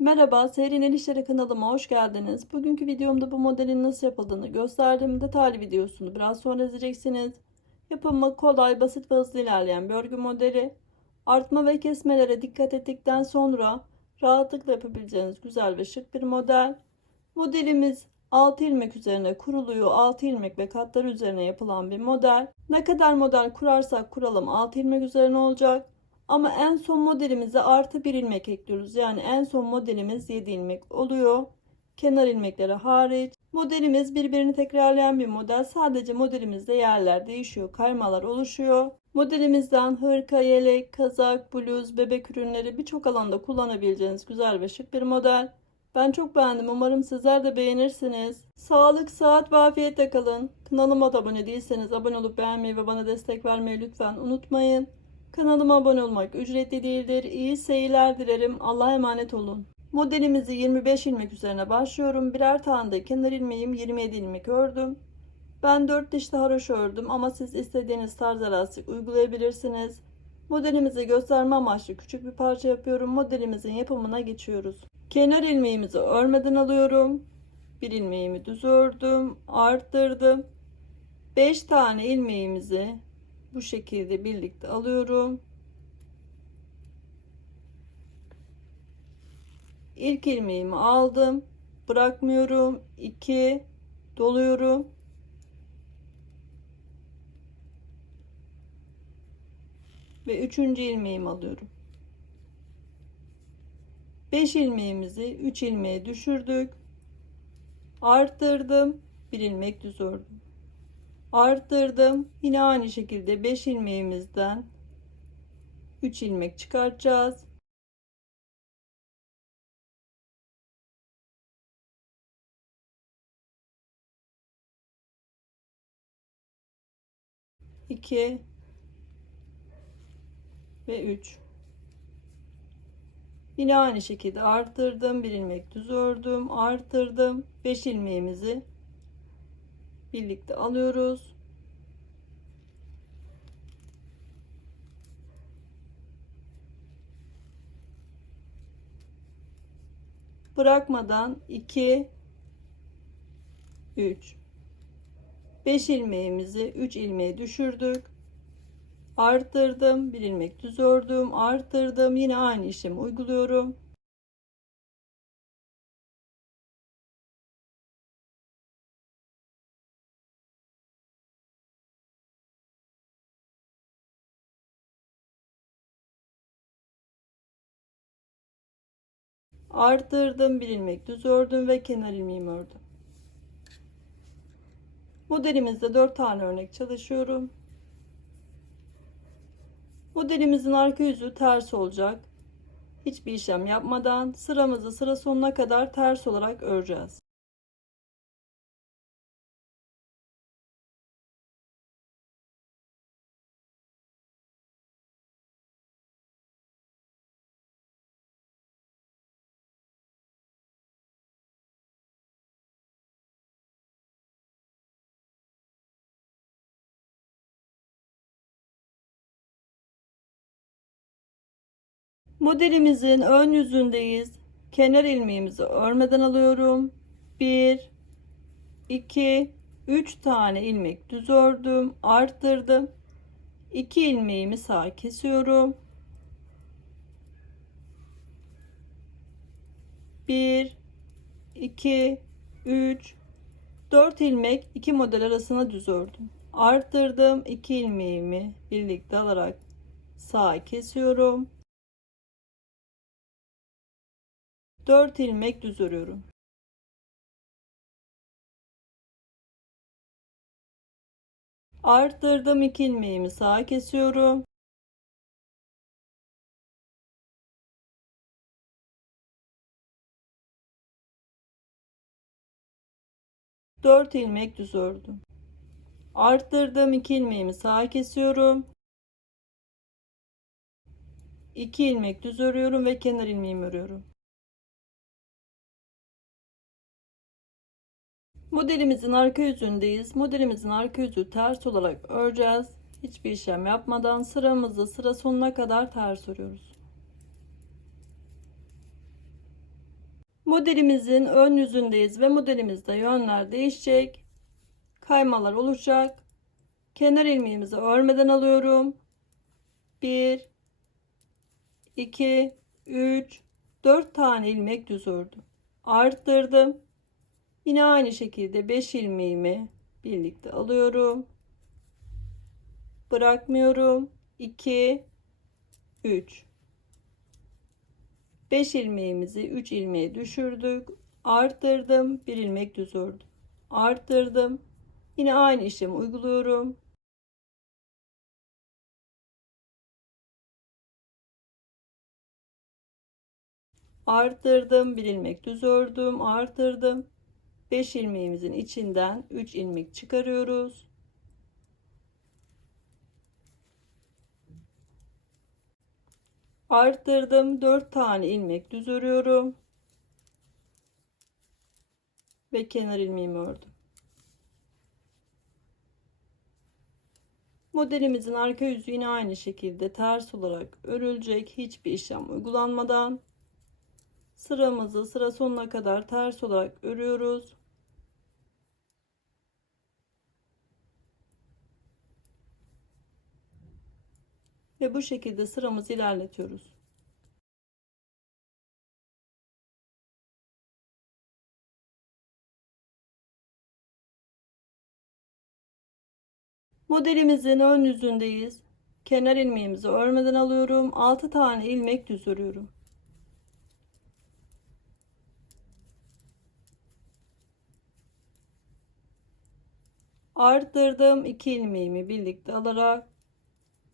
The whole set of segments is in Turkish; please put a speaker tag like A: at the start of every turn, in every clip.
A: Merhaba, Seyrin El İşleri kanalıma hoş geldiniz. Bugünkü videomda bu modelin nasıl yapıldığını gösterdim. Detaylı videosunu biraz sonra izleyeceksiniz. Yapımı kolay, basit ve hızlı ilerleyen bir örgü modeli. Artma ve kesmelere dikkat ettikten sonra rahatlıkla yapabileceğiniz güzel ve şık bir model. Modelimiz 6 ilmek üzerine kuruluyor. 6 ilmek ve katlar üzerine yapılan bir model. Ne kadar model kurarsak kuralım 6 ilmek üzerine olacak. Ama en son modelimize artı bir ilmek ekliyoruz. Yani en son modelimiz 7 ilmek oluyor. Kenar ilmekleri hariç. Modelimiz birbirini tekrarlayan bir model. Sadece modelimizde yerler değişiyor. Kaymalar oluşuyor. Modelimizden hırka, yelek, kazak, bluz, bebek ürünleri birçok alanda kullanabileceğiniz güzel ve şık bir model. Ben çok beğendim. Umarım sizler de beğenirsiniz. Sağlık, sıhhat ve afiyetle kalın. Kanalıma da abone değilseniz abone olup beğenmeyi ve bana destek vermeyi lütfen unutmayın. Kanalıma abone olmak ücretli değildir. İyi seyirler dilerim. Allah'a emanet olun. Modelimizi 25 ilmek üzerine başlıyorum. Birer tane de kenar ilmeğim 27 ilmek ördüm. Ben 4 dişli haroşa ördüm ama siz istediğiniz tarz elastik uygulayabilirsiniz. Modelimizi gösterme amaçlı küçük bir parça yapıyorum. Modelimizin yapımına geçiyoruz. Kenar ilmeğimizi örmeden alıyorum. Bir ilmeğimi düz ördüm, arttırdım. 5 tane ilmeğimizi bu şekilde birlikte alıyorum. İlk ilmeğimi aldım. Bırakmıyorum. 2 doluyorum. Ve üçüncü ilmeğimi alıyorum. 5 ilmeğimizi 3 ilmeğe düşürdük. Arttırdım. Bir ilmek düz ördüm arttırdım. Yine aynı şekilde 5 ilmeğimizden 3 ilmek çıkartacağız. İki ve üç. Yine aynı şekilde arttırdım. Bir ilmek düz ördüm. Arttırdım. 5 ilmeğimizi birlikte alıyoruz. Bırakmadan 2 3 5 ilmeğimizi 3 ilmeğe düşürdük. Arttırdım, bir ilmek düz ördüm, arttırdım. Yine aynı işlemi uyguluyorum. Arttırdım bir ilmek düz ördüm ve kenar ilmeğimi ördüm. Modelimizde 4 tane örnek çalışıyorum. Modelimizin arka yüzü ters olacak. Hiçbir işlem yapmadan sıramızı sıra sonuna kadar ters olarak öreceğiz Modelimizin ön yüzündeyiz. Kenar ilmeğimizi örmeden alıyorum. 1 2 3 tane ilmek düz ördüm, arttırdım. 2 ilmeğimi sağ kesiyorum. 1 2 3 4 ilmek 2 model arasına düz ördüm. Arttırdım. 2 ilmeğimi birlikte alarak sağ kesiyorum. 4 ilmek düz örüyorum. Arttırdım 2 ilmeğimi sağa kesiyorum. Dört ilmek düz ördüm. Arttırdım 2 ilmeğimi sağa kesiyorum. 2 ilmek düz örüyorum ve kenar ilmeğimi örüyorum. Modelimizin arka yüzündeyiz. Modelimizin arka yüzü ters olarak öreceğiz. Hiçbir işlem yapmadan sıramızı sıra sonuna kadar ters örüyoruz. Modelimizin ön yüzündeyiz ve modelimizde yönler değişecek. Kaymalar oluşacak. Kenar ilmeğimizi örmeden alıyorum. 1 2 3 4 tane ilmek düz ördüm. Arttırdım. Yine aynı şekilde 5 ilmeğimi birlikte alıyorum. Bırakmıyorum. 2 3 5 ilmeğimizi 3 ilmeğe düşürdük. Arttırdım. 1 ilmek düz ördüm. Arttırdım. Yine aynı işlemi uyguluyorum. Arttırdım. 1 ilmek düz ördüm. Arttırdım. 5 ilmeğimizin içinden 3 ilmek çıkarıyoruz. Arttırdım. 4 tane ilmek düz örüyorum. Ve kenar ilmeğimi ördüm. Modelimizin arka yüzü yine aynı şekilde ters olarak örülecek. Hiçbir işlem uygulanmadan sıramızı sıra sonuna kadar ters olarak örüyoruz. Ve bu şekilde sıramızı ilerletiyoruz. Modelimizin ön yüzündeyiz. Kenar ilmeğimizi örmeden alıyorum. 6 tane ilmek düz örüyorum. Arttırdım 2 ilmeğimi birlikte alarak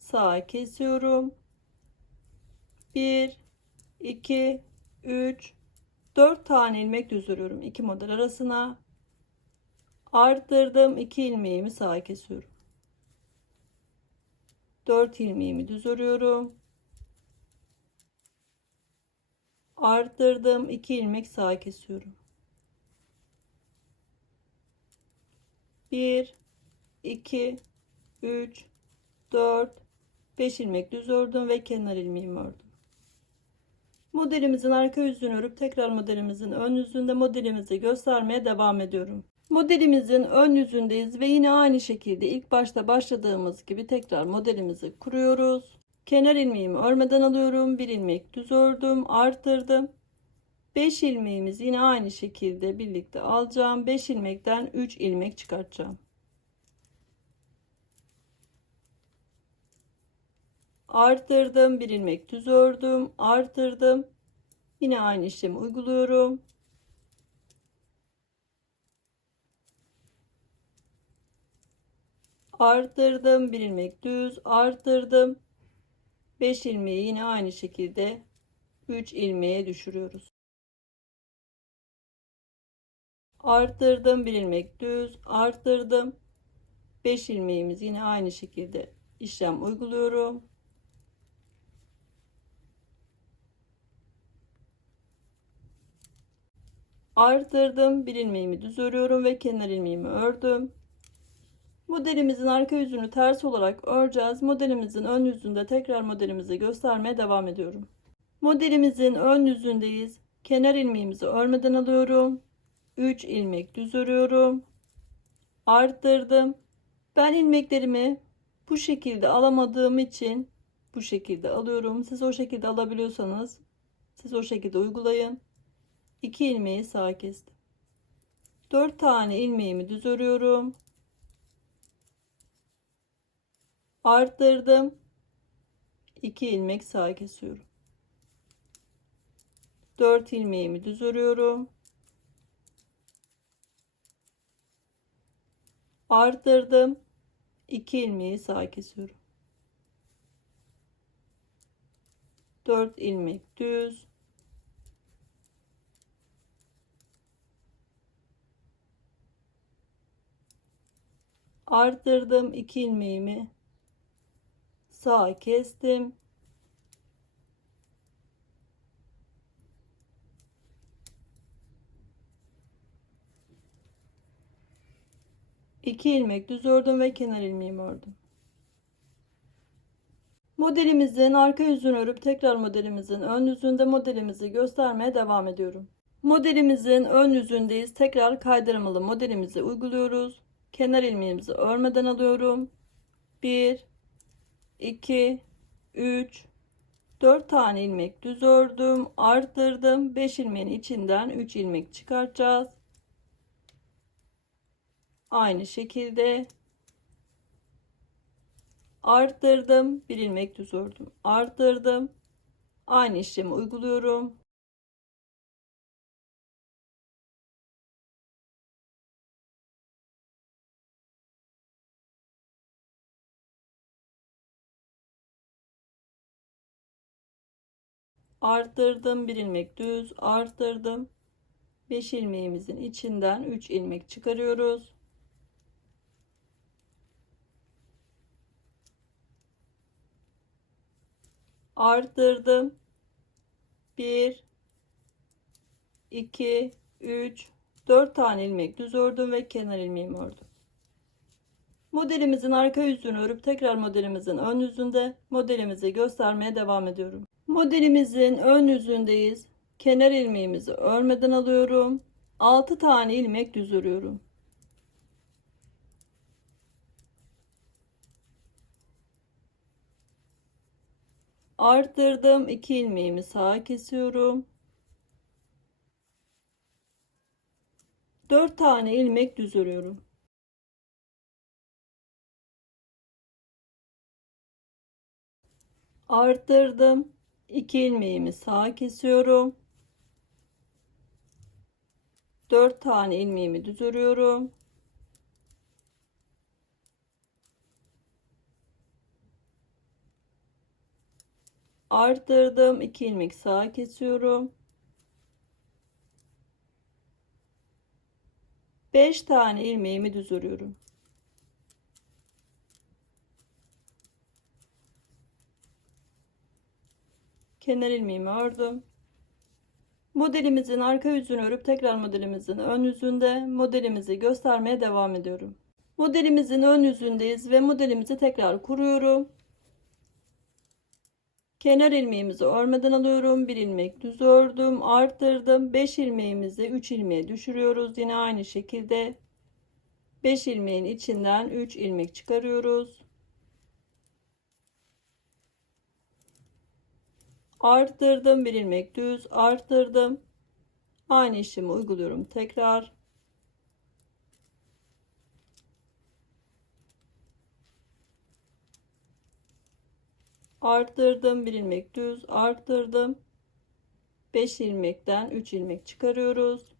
A: sağa kesiyorum. 1 2 3 4 tane ilmek düz örüyorum iki model arasına. Arttırdım 2 ilmeğimi sağa kesiyorum. 4 ilmeğimi düz örüyorum. Arttırdım 2 ilmek sağa kesiyorum. 1 2 3 4 5 ilmek düz ördüm ve kenar ilmeğimi ördüm. Modelimizin arka yüzünü örüp tekrar modelimizin ön yüzünde modelimizi göstermeye devam ediyorum. Modelimizin ön yüzündeyiz ve yine aynı şekilde ilk başta başladığımız gibi tekrar modelimizi kuruyoruz. Kenar ilmeğimi örmeden alıyorum. Bir ilmek düz ördüm, arttırdım. 5 ilmeğimizi yine aynı şekilde birlikte alacağım. 5 ilmekten 3 ilmek çıkartacağım. Arttırdım, bir ilmek düz ördüm, arttırdım. Yine aynı işlemi uyguluyorum. arttırdım bir ilmek düz arttırdım 5 ilmeği yine aynı şekilde 3 ilmeğe düşürüyoruz arttırdım bir ilmek düz arttırdım 5 ilmeğimiz yine aynı şekilde işlem uyguluyorum arttırdım bir ilmeğimi düz örüyorum ve kenar ilmeğimi ördüm Modelimizin arka yüzünü ters olarak öreceğiz. Modelimizin ön yüzünde tekrar modelimizi göstermeye devam ediyorum. Modelimizin ön yüzündeyiz. Kenar ilmeğimizi örmeden alıyorum. 3 ilmek düz örüyorum. Arttırdım. Ben ilmeklerimi bu şekilde alamadığım için bu şekilde alıyorum. Siz o şekilde alabiliyorsanız siz o şekilde uygulayın. 2 ilmeği sağa kestim. 4 tane ilmeğimi düz örüyorum. arttırdım. 2 ilmek sağa kesiyorum. 4 ilmeğimi düz örüyorum. Arttırdım. 2 ilmeği sağa kesiyorum. 4 ilmek düz arttırdım 2 ilmeğimi sağa kestim. İki ilmek düz ördüm ve kenar ilmeğimi ördüm. Modelimizin arka yüzünü örüp tekrar modelimizin ön yüzünde modelimizi göstermeye devam ediyorum. Modelimizin ön yüzündeyiz. Tekrar kaydırmalı modelimizi uyguluyoruz. Kenar ilmeğimizi örmeden alıyorum. 1 2 3 4 tane ilmek düz ördüm, arttırdım. 5 ilmeğin içinden 3 ilmek çıkartacağız. Aynı şekilde arttırdım, bir ilmek düz ördüm, arttırdım. Aynı işlemi uyguluyorum. Arttırdım. Bir ilmek düz arttırdım. 5 ilmeğimizin içinden 3 ilmek çıkarıyoruz. Arttırdım. 1 2 3 4 tane ilmek düz ördüm ve kenar ilmeğimi ördüm. Modelimizin arka yüzünü örüp tekrar modelimizin ön yüzünde modelimizi göstermeye devam ediyorum Modelimizin ön yüzündeyiz. Kenar ilmeğimizi örmeden alıyorum. 6 tane ilmek düz örüyorum. Arttırdım. 2 ilmeğimi sağa kesiyorum. 4 tane ilmek düz örüyorum. Arttırdım. 2 ilmeğimi sağa kesiyorum. 4 tane ilmeğimi düz örüyorum. Arttırdım. 2 ilmek sağa kesiyorum. 5 tane ilmeğimi düz örüyorum. Kenar ilmeğimi ördüm. Modelimizin arka yüzünü örüp tekrar modelimizin ön yüzünde modelimizi göstermeye devam ediyorum. Modelimizin ön yüzündeyiz ve modelimizi tekrar kuruyorum. Kenar ilmeğimizi örmeden alıyorum. Bir ilmek düz ördüm, arttırdım. 5 ilmeğimizi 3 ilmeğe düşürüyoruz. Yine aynı şekilde 5 ilmeğin içinden 3 ilmek çıkarıyoruz. Arttırdım bir ilmek düz arttırdım. Aynı işlemi uyguluyorum tekrar. Arttırdım bir ilmek düz arttırdım. 5 ilmekten 3 ilmek çıkarıyoruz.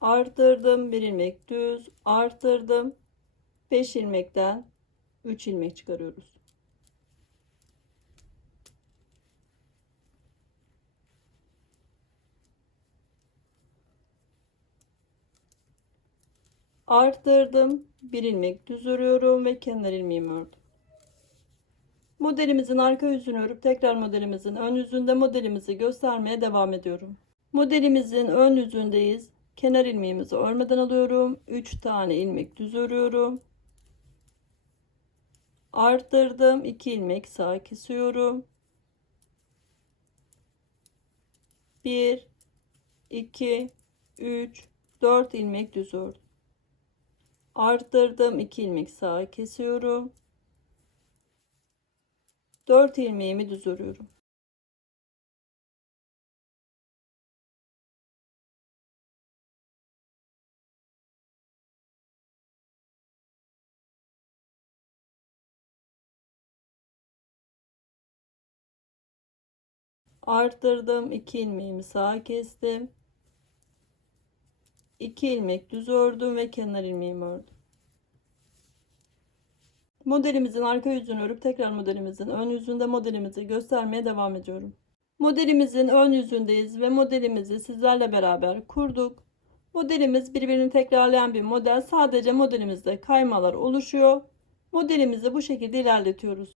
A: Arttırdım bir ilmek düz arttırdım. 5 ilmekten 3 ilmek çıkarıyoruz. Arttırdım. Bir ilmek düz örüyorum ve kenar ilmeğimi ördüm. Modelimizin arka yüzünü örüp tekrar modelimizin ön yüzünde modelimizi göstermeye devam ediyorum. Modelimizin ön yüzündeyiz. Kenar ilmeğimizi örmeden alıyorum. 3 tane ilmek düz örüyorum arttırdım. 2 ilmek sağ kesiyorum. 1 2 3 4 ilmek düz ördüm arttırdım. 2 ilmek sağ kesiyorum. 4 ilmeğimi düz örüyorum arttırdım. 2 ilmeğimi sağa kestim. 2 ilmek düz ördüm ve kenar ilmeğimi ördüm. Modelimizin arka yüzünü örüp tekrar modelimizin ön yüzünde modelimizi göstermeye devam ediyorum. Modelimizin ön yüzündeyiz ve modelimizi sizlerle beraber kurduk. Modelimiz birbirini tekrarlayan bir model. Sadece modelimizde kaymalar oluşuyor. Modelimizi bu şekilde ilerletiyoruz